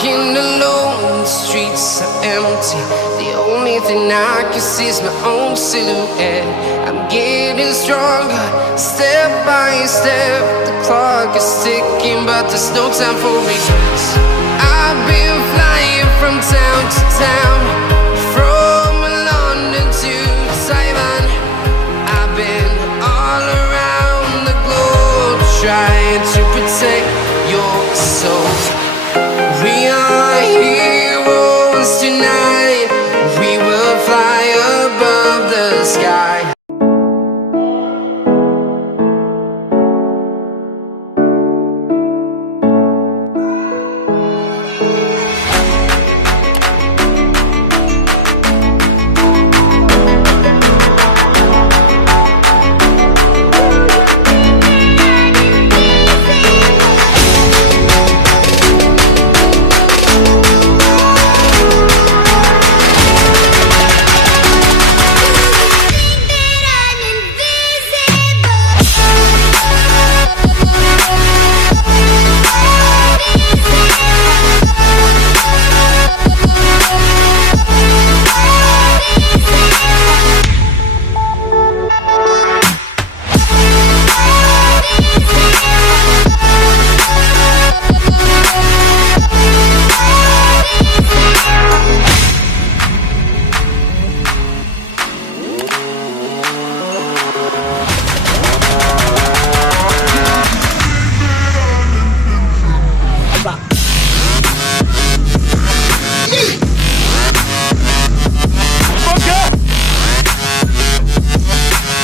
walking alone, the streets are empty. The only thing I can see is my own silhouette. I'm getting stronger, step by step. The clock is ticking, but there's no time for regrets. I've been flying from town to town, from London to Taiwan. I've been all around the globe, trying to protect your soul. We are heroes tonight. We will fly above the sky.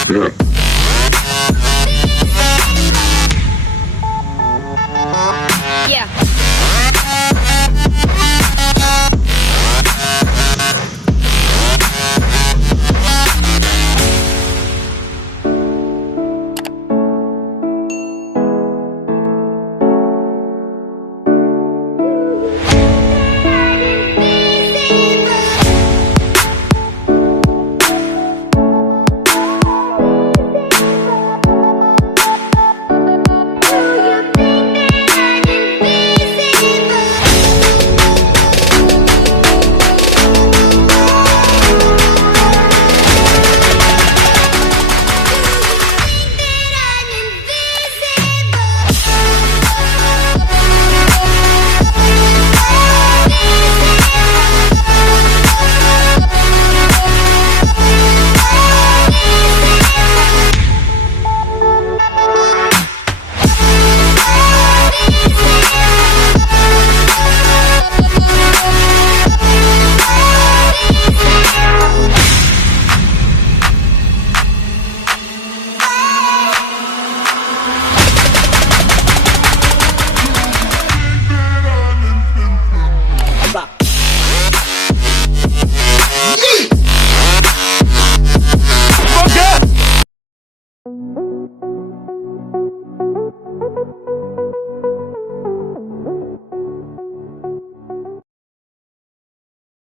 Semoga.